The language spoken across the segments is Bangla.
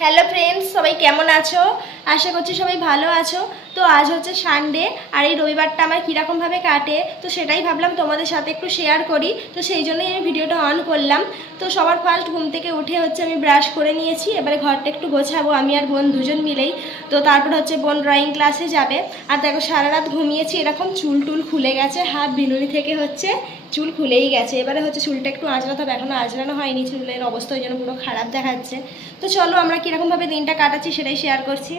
হ্যালো ফ্রেন্ডস, সবাই কেমন আছো? আশা করছি সবাই ভালো আছো। তো আজ হচ্ছে সানডে, আর এই রবিবারটা আমার কীরকমভাবে কাটে তো সেটাই ভাবলাম তোমাদের সাথে একটু শেয়ার করি। তো সেই জন্যই আমি ভিডিওটা অন করলাম। তো সবার ফার্স্ট ঘুম থেকে উঠে হচ্ছে আমি ব্রাশ করে নিয়েছি, এবারে ঘরটা একটু গোছাবো আমি আর বোন দুজন মিলেই। তো তারপর হচ্ছে বোন ড্রয়িং ক্লাসে যাবে। আর দেখো সারা রাত ঘুমিয়েছি, এরকম চুল টুল খুলে গেছে, হাত বিনুনি থেকে হচ্ছে চুল খুলেই গেছে। এবারে হচ্ছে চুলটা একটু আঁচড়াতে হবে, এখনও আঁচড়ানো হয়নি, চুলের অবস্থা ওই জন্য পুরো খারাপ দেখাচ্ছে। তো চলো আমরা কীরকমভাবে দিনটা কাটাচ্ছি সেটাই শেয়ার করছি।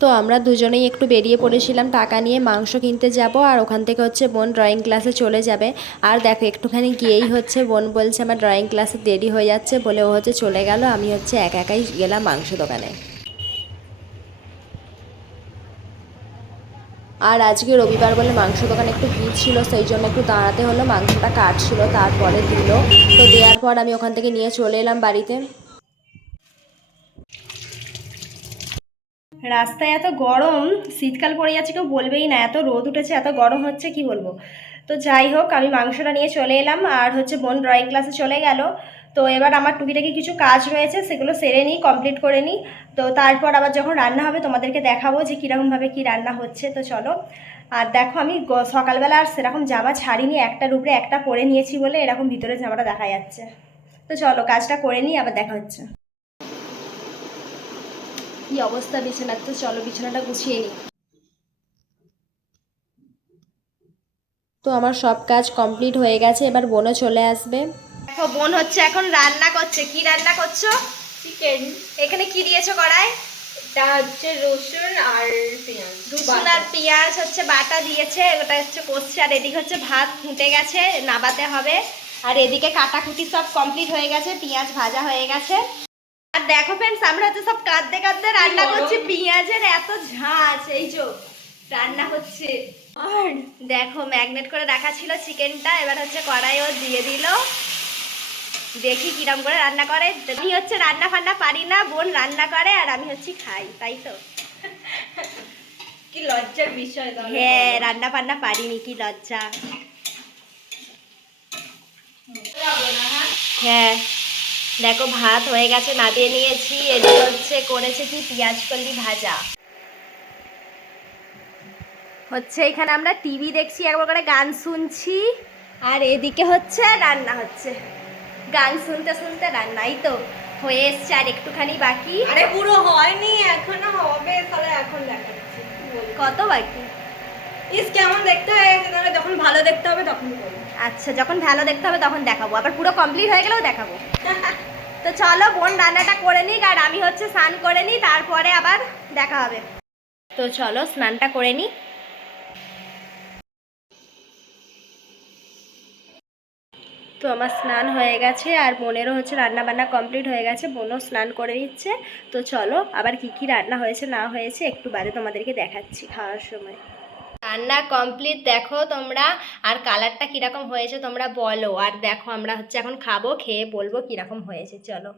তো আমরা দুজনেই একটু বেরিয়ে পড়েছিলাম টাকা নিয়ে মাংস কিনতে যাব, আর ওখান থেকে হচ্ছে বোন ড্রয়িং ক্লাসে চলে যাবে। আর দেখো একটুখানি গিয়েই হচ্ছে বোন বলছে আমার ড্রয়িং ক্লাসে দেরি হয়ে যাচ্ছে বলে ও হচ্ছে চলে গেল, আমি হচ্ছে একা একাই গেলাম মাংস দোকানে। আর আজকে রবিবার বলে মাংস দোকানে একটু ভিড় ছিল, সেই জন্য একটু দাঁড়াতে হলো, মাংসটা কাটছিল তারপরে দিল। তো দেওয়ার পর আমি ওখান থেকে নিয়ে চলে এলাম বাড়িতে। রাস্তায় এত গরম, শীতকাল পড়ে যাচ্ছে কেউ বলবেই না, এত রোদ উঠেছে, এত গরম হচ্ছে কি বলবো। তো যাই হোক আমি মাংসটা নিয়ে চলে এলাম, আর হচ্ছে বোন ড্রয়িং ক্লাসে চলে গেল। তো এবার আমার টুকিটাকি কিছু কাজ রয়েছে, সেগুলো সেরে নিই, কমপ্লিট করে নিই। তো তারপর আবার যখন রান্না হবে তোমাদেরকে দেখাবো যে কীরকমভাবে কী রান্না হচ্ছে। তো চলো। আর দেখো আমি সকালবেলা আর সেরকম জামা ছাড়িনি, একটার উপরে একটা পরে নিয়েছি বলে এরকম ভিতরে জামাটা দেখা যাচ্ছে। তো চলো কাজটা করে নিই, আবার দেখা হচ্ছে। কি অবস্থা বিছানার, তো চলো বিছানাটা গুছিয়ে নিই। তো আমার সব কাজ কমপ্লিট হয়ে গেছে, এবার বোনও চলে আসবে। দেখো বোন হচ্ছে এখন রান্না করছে। কি রান্না করছো? চিকেন। এখানে কি দিয়েছো কড়াই? এটা হচ্ছে রসুন আর পেঁয়াজ। রসুন আর পেঁয়াজ হচ্ছে বাটা দিয়েছে, ওটা হচ্ছে কষছে। আর এদিকে হচ্ছে ভাত ফুটে গেছে, নাবাতে হবে। আর এদিকে কাটাকুটি সব কমপ্লিট হয়ে গেছে, পেঁয়াজ ভাজা হয়ে গেছে। আর দেখো ফ্রেন্ডস, আমরা হচ্ছে সব কাঁদতে কাঁদতে রান্না করছি, পেঁয়াজের এত ঝাঁঝ। এই যে রান্না হচ্ছে। আর দেখো ম্যাগনেট করে রাখা ছিল চিকেনটা, এবার হচ্ছে কড়াইও দিয়ে দিল। দেখি কিরম করে রান্না করে। আমি হচ্ছে রান্না ফান্না পারি না, বোন রান্না করে আর আমি হচ্ছে খাই, তাই তো। কি লজ্জার বিষয়। হ্যাঁ, রান্না ফান্না পারিনি, কি লজ্জা। হ্যাঁ দেখো ভাত হয়ে গেছে, নামিয়ে নিয়েছি। এদিকে হচ্ছে করেছে কি পেঁয়াজ কলি ভাজা হচ্ছে। এখানে আমরা টিভি দেখছি, একবার করে গান শুনছি। আর এদিকে হচ্ছে রান্না হচ্ছে, গান শুনতে শুনতে রান্নাই তো হয়ে এসছে, আর একটুখানি বাকি। আরে পুরো হয়নি, এখনো হবে, তাহলে এখন দেখাচ্ছি। কত বাকি? ইস কেমন দেখতে হয়ে গেছে, তাহলে যখন ভালো দেখতে হবে তখন করবো। আচ্ছা, যখন ভালো দেখতে হবে তখন দেখাবো, আবার পুরো কমপ্লিট হয়ে গেলেও দেখাবো। তো চলো বোন রান্নাটা করে নিক, আর আমি হচ্ছে স্নান করে নিই, তারপরে আবার দেখা হবে। তো চলো স্নানটা করে নিই। তো আমার স্নান হয়ে গেছে, আর বোনেরও হচ্ছে রান্না বান্না কমপ্লিট হয়ে গেছে, বোনও স্নান করে নিচ্ছে। তো চলো আবার কি কি রান্না হয়েছে না হয়েছে একটু বাদে তোমাদেরকে দেখাচ্ছি খাওয়ার সময়। রান্না কমপ্লিট দেখো তোমরা, আর কালারটা কিরকম হয়েছে তোমরা বলো। আর দেখো আমরা হচ্ছে এখন খাবো, খেয়ে বলবো কিরকম হয়েছে। চলো।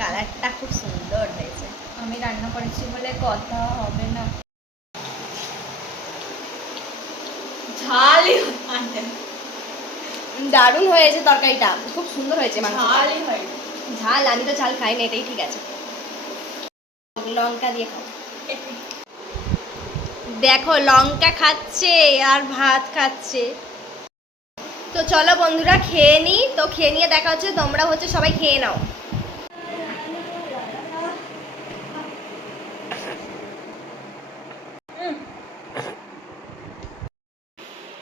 কালারটা খুব সুন্দর হয়েছে। আমি রান্না করেছি বলে কথা হবে না। ঝালই দারুণ হয়েছে তরকারিটা, খুব সুন্দর হয়েছে। ঝালই হয়। ঝাল, আমি তো ঝাল খাই না, এটাই ঠিক আছে। লঙ্কা দিয়ে খাও। দেখো লঙ্কা খাচ্ছে আর ভাত খাচ্ছে। তো চলো বন্ধুরা খেয়ে নিই। তো খেয়ে নিয়ে দেখা হচ্ছে, তোমরা হচ্ছে সবাই খেয়ে নাও।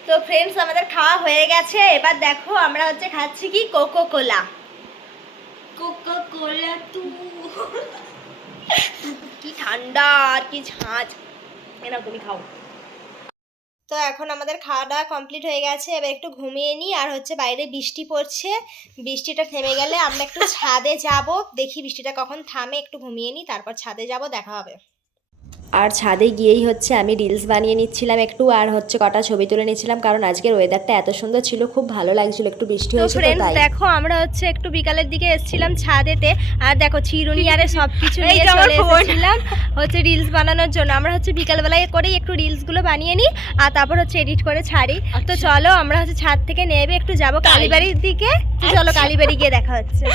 তো ফ্রেন্ডস আমাদের খাওয়া হয়ে গেছে, এবার দেখো আমরা হচ্ছে খাচ্ছি কি কোকো কোলা। কোকো কোলা তু। কি ঠান্ডা আর কি ঝাঁঝ। এনাও তুমি খাও। তো এখন আমাদের খাওয়া দাওয়া কমপ্লিট হয়ে গেছে, এবার একটু ঘুমিয়ে নিই। আর হচ্ছে বাইরে বৃষ্টি পড়ছে, বৃষ্টিটা থেমে গেলে আমরা একটু ছাদে যাব, দেখি বৃষ্টিটা কখন থামে, একটু ঘুমিয়ে নিই, তারপর ছাদে যাব, দেখা হবে। আর ছাদে গিয়েই হচ্ছে আমি রিলস বানিয়ে নিচ্ছিলাম একটু, আর হচ্ছে কটা ছবি তুলে নিচ্ছিলাম, কারণ আজকের ওয়েদারটা এত সুন্দর ছিল, খুব ভালো লাগছিল, একটু বৃষ্টি তো হয়েছে তো ফ্রেন্ডস তাই। দেখো আমরা হচ্ছে একটু বিকালের দিকে এসেছিলাম ছাদেতে, আর দেখো চিরুনি আরে সব কিছু এই নিয়ে যে আমার চলে ফোন। এসেছিলাম হচ্ছে রিলস বানানোর জন্য। আমরা হচ্ছে বিকালবেলায় করেই একটু রিলসগুলো বানিয়ে নিই আর তারপর হচ্ছে এডিট করে ছাড়ি। তো চলো আমরা হচ্ছে ছাদ থেকে নেবে একটু যাবো কালীবাড়ির দিকে, তো চলো কালীবাড়ি গিয়ে দেখা হচ্ছে।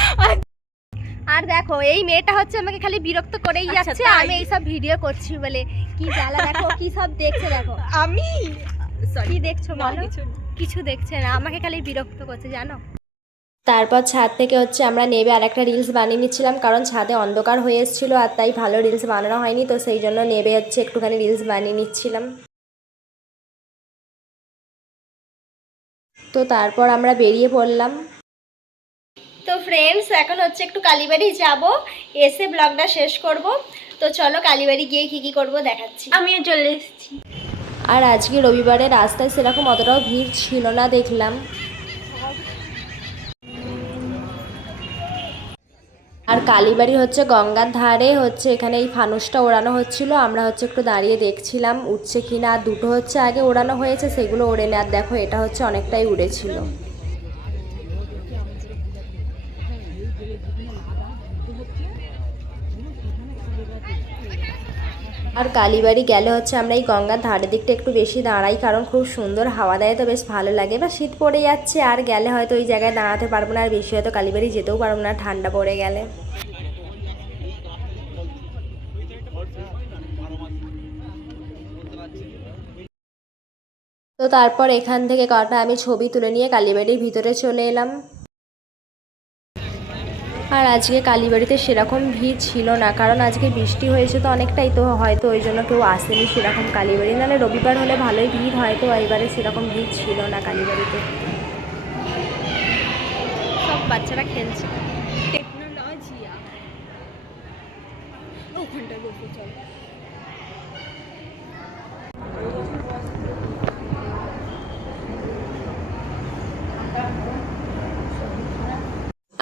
আর দেখো এই মেয়েটা হচ্ছে আমাকে খালি বিরক্ত করেই আচ্ছা, যাচ্ছে, তাই? আমি এইসব ভিডিও করছি বলে। কি জ্বালা দেখো, কি সব দেখছে দেখো। আমি কি দেখছো না, বলো? কিছু না। কিছু দেখছে না, আমাকে খালি বিরক্ত করছে জানো। তারপর ছাদ থেকে হচ্ছে আমরা নেবে আর একটা রিলস বানিয়ে নিচ্ছিলাম, কারণ ছাদে অন্ধকার হয়ে এসেছিলো আর তাই ভালো রিলস বানানো হয়নি, তো সেই জন্য নেবে হচ্ছে একটুখানি রিলস বানিয়ে নিচ্ছিলাম। তো তারপর আমরা বেরিয়ে পড়লাম। তো ফ্রেন্ডস এখন হচ্ছে একটু কালীবাড়ি যাব, এসে ব্লগটা শেষ করব। তো চলো কালীবাড়ি গিয়ে কি কি করব দেখাচ্ছি। আমিও চলে এসেছি। আর আজকে রবিবারে রাস্তায় সেরকম অতটাও ভিড় ছিল না দেখলাম। আর কালীবাড়ি হচ্ছে গঙ্গার ধারে হচ্ছে এখানে এই ফানুসটা ওড়ানো হচ্ছিল, আমরা হচ্ছে একটু দাঁড়িয়ে দেখছিলাম উঠছে কিনা। আর দুটো হচ্ছে আগে ওড়ানো হয়েছে, সেগুলো ওড়ে না। আর দেখো এটা হচ্ছে অনেকটাই উড়েছিল। আর কালীবাড়ি গেলে হচ্ছে আমরা এই গঙ্গার ধারের দিকটা একটু বেশি দাঁড়াই, কারণ খুব সুন্দর হাওয়া দেয়, তো বেশ ভালো লাগে। বা শীত পড়ে যাচ্ছে আর গেলে হয়তো ওই জায়গায় দাঁড়াতে পারবো না, আর বেশি হয়তো কালীবাড়ি যেতেও পারবো না ঠান্ডা পড়ে গেলে। তো তারপর এখান থেকে কটা আমি ছবি তুলে নিয়ে কালীবাড়ির ভিতরে চলে এলাম। আর আজকে কালীবাড়িতে সেরকম ভিড় ছিল না, কারণ আজকে বৃষ্টি হয়েছে তো অনেকটাই, তো হয়তো ওই জন্য কেউ আসেনি সেরকম কালীবাড়ি। নাহলে রবিবার হলে ভালোই ভিড় হয়, তো এবারে সেরকম ভিড় ছিল না কালীবাড়িতে। সব বাচ্চারা খেলছে। টেকনোলজিয়া ওখানটায় বসে চলো।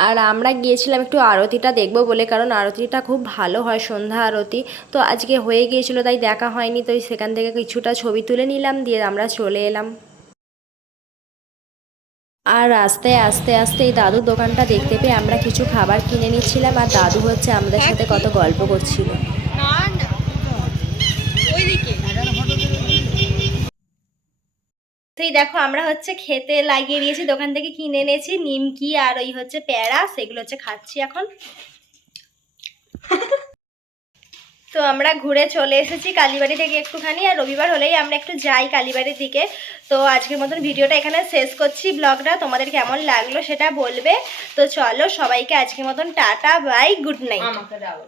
আর আমরা গিয়েছিলাম একটু আরতিটা দেখবো বলে, কারণ আরতিটা খুব ভালো হয়, সন্ধ্যা আরতি। তো আজকে হয়ে গিয়েছিল তাই দেখা হয়নি, তো সেখান থেকে কিছুটা ছবি তুলে নিলাম, দিয়ে আমরা চলে এলাম। আর রাস্তায় আস্তে আস্তে এই দাদুর দোকানটা দেখতে পেয়ে আমরা কিছু খাবার কিনে নিচ্ছিলাম, আর দাদু হচ্ছে আমাদের সাথে কত গল্প করছিল। না না ওইদিকে তুই দেখো আমরা হচ্ছে খেতে লাগিয়ে দিয়েছি, দোকান থেকে কিনে এনেছি নিমকি আর ওই হচ্ছে প্যারা, সেগুলো হচ্ছে খাচ্ছি এখন। তো আমরা ঘুরে চলে এসেছি কালীবাড়ি থেকে একটুখানি, আর রবিবার হলেই আমরা একটু যাই কালীবাড়ির দিকে। তো আজকের মতন ভিডিওটা এখানে শেষ করছি। ব্লগটা তোমাদের কেমন লাগলো সেটা বলবে। তো চলো সবাইকে আজকের মতন টাটা বাই, গুড নাইট। আমাকে দাও।